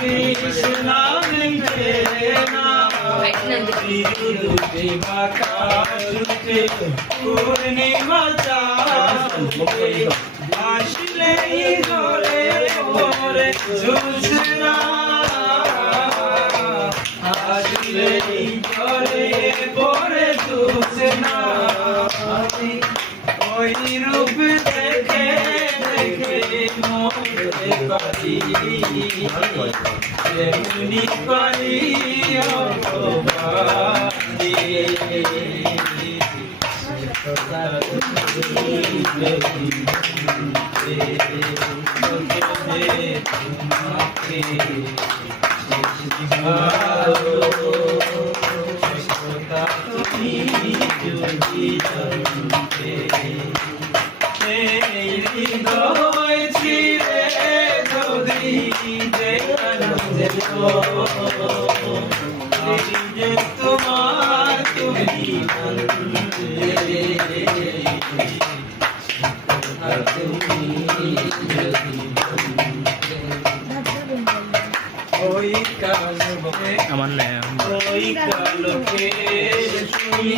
কৃষ্ণা মিটে না বিদ্যুতে বাতাসে পূর্ণিমা চাঁদে আসলেই ধরে পরে জোছনা আসলেই ধরে পরে জোছনা ওই রূপ দেখে দেখে মরতে পারি যেমনি পারি অপবাদে তুমি যদি জানতে এই হৃদয় ছিঁড়ে যদি দেখানো যেত যে তোমার তুমি ওই কালকে আমার ওই কালকে তুমি